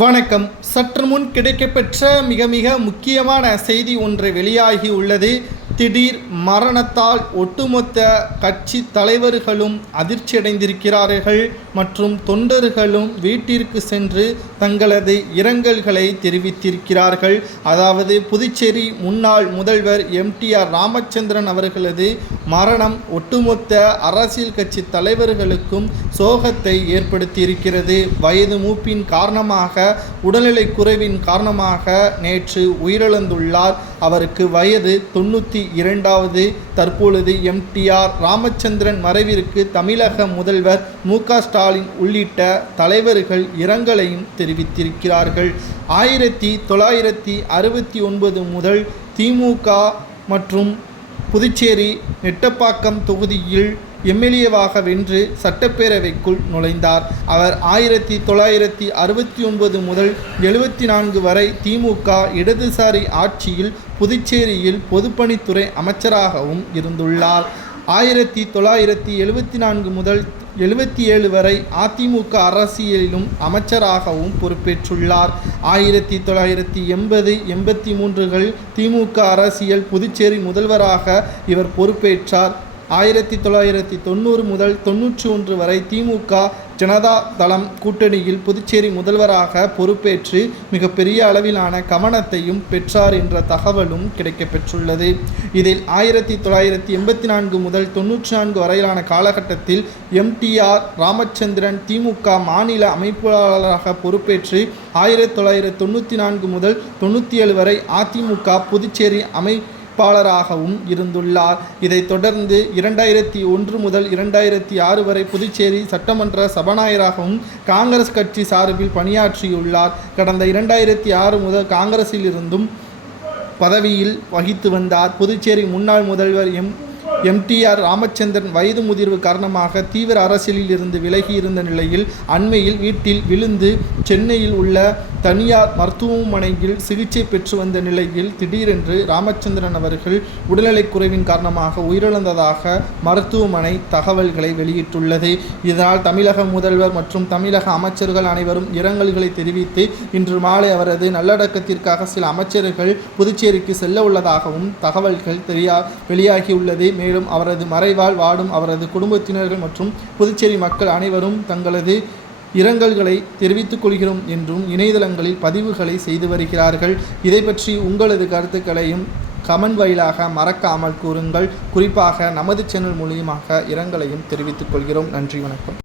வணக்கம். சற்று முன் கிடைக்கப்பெற்ற மிக மிக முக்கியமான செய்தி ஒன்று வெளியாகி உள்ளது. திடீர் மரணத்தால் ஒட்டுமொத்த கட்சி தலைவர்களும் அதிர்ச்சியடைந்திருக்கிறார்கள் மற்றும் தொண்டர்களும் வீட்டிற்கு சென்று தங்களது இரங்கல்களை தெரிவித்திருக்கிறார்கள். அதாவது புதுச்சேரி முன்னாள் முதல்வர் எம்டிஆர் ராமச்சந்திரன் அவர்களது மரணம் ஒட்டுமொத்த அரசியல் கட்சி தலைவர்களுக்கும் சோகத்தை ஏற்படுத்தியிருக்கிறது. வயது மூப்பின் காரணமாக, உடல்நிலை குறைவின் காரணமாக நேற்று உயிரிழந்துள்ளார். அவருக்கு வயது 92. தற்பொழுது எம்டிஆர் ராமச்சந்திரன் மறைவிற்கு தமிழக முதல்வர் மு.க. ஸ்டாலின் உள்ளிட்ட தலைவர்கள் இரங்கலையும் தெரிவித்திருக்கிறார்கள். 1969 முதல் திமுக மற்றும் புதுச்சேரி நெட்டப்பாக்கம் தொகுதியில் எம்எல்ஏவாக வென்று சட்டப்பேரவைக்குள் நுழைந்தார். அவர் 1969 முதல் 74 வரை திமுக இடதுசாரி ஆட்சியில் புதுச்சேரியில் பொதுப்பணித்துறை அமைச்சராகவும் இருந்துள்ளார். 1974 முதல் 77 வரை அதிமுக அரசியலிலும் அமைச்சராகவும் பொறுப்பேற்றுள்ளார். 1980-83கள் திமுக அரசியல் புதுச்சேரி முதல்வராக இவர் பொறுப்பேற்றார். 1990 முதல் 91 வரை திமுக ஜனதா தளம் கூட்டணியில் புதுச்சேரி முதல்வராக பொறுப்பேற்று மிகப்பெரிய அளவிலான கவனத்தையும் பெற்றார் என்ற தகவலும் கிடைக்கப்பெற்றுள்ளது. இதில் 1984 முதல் 94 வரையிலான காலகட்டத்தில் எம்டிஆர் ராமச்சந்திரன் திமுக மாநில அமைப்பாளராக பொறுப்பேற்று 1994 முதல் 97 வரை அதிமுக புதுச்சேரி அமைப்பாளராகவும் இருந்துள்ளார். இதைத் தொடர்ந்து 2001 முதல் 2006 வரை புதுச்சேரி சட்டமன்ற சபாநாயகராகவும் காங்கிரஸ் கட்சி சார்பில் பணியாற்றியுள்ளார். கடந்த 2006 முதல் காங்கிரஸில் இருந்தும் பதவியில் வகித்து வந்தார். புதுச்சேரி முன்னாள் முதல்வர் எம்டிஆர் ராமச்சந்திரன் வயது முதிர்வு காரணமாக தீவிர அரசியலில் இருந்து விலகி இருந்த நிலையில் அண்மையில் வீட்டில் விழுந்து சென்னையில் உள்ள தனியார் மருத்துவமனையில் சிகிச்சை பெற்று வந்த நிலையில் திடீரென்று ராமச்சந்திரன் அவர்கள் உடல்நலை குறைவின் காரணமாக உயிரிழந்ததாக மருத்துவமனை தகவல்களை வெளியிட்டுள்ளது. இதனால் தமிழக முதல்வர் மற்றும் தமிழக அமைச்சர்கள் அனைவரும் இரங்கல்களை தெரிவித்து இன்று மாலை அவரது நல்லடக்கத்திற்காக சில அமைச்சர்கள் புதுச்சேரிக்கு செல்ல உள்ளதாகவும் தகவல்கள் வெளியாகியுள்ளது. மேலும் அவரது மறைவால் வாடும் அவரது குடும்பத்தினர்கள் மற்றும் புதுச்சேரி மக்கள் அனைவரும் தங்களது இரங்கல்களை தெரிவித்துக் கொள்கிறோம் என்றும் இணையதளங்களில் பதிவுகளை செய்து வருகிறார்கள். இதை பற்றி உங்களது கருத்துக்களையும் கமெண்ட் வாயிலாக மறக்காமல் கூறுங்கள். குறிப்பாக நமது சேனல் மூலியமாக இரங்கலையும் தெரிவித்துக் கொள்கிறோம். நன்றி, வணக்கம்.